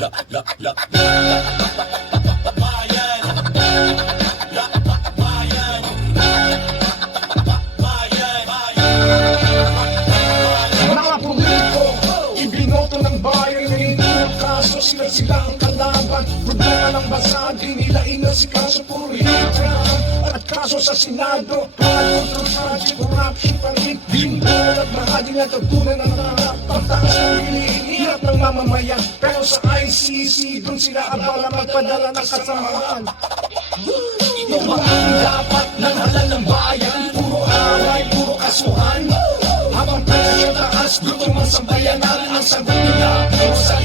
Mga politiko, ibinoto ng bayan, hindi ng kaso, sila ang kalaban. Problema ng bansa, di nila inasikaso, puro hitraan at kaso sa Senado. Control project, corruption pa rin, bimbo at mahadi na tagtunan ng harap. Pagtaas ng hinihirap ng mamamayan, pero sa ICC, dun sila abala magpadala ng kasamahan. Ito ba ang dapat ng halal ng bayan? Puro away, puro kasuhan. Habang presyo taas, gutom ang sambayanan. Ang sagot nila, puro sa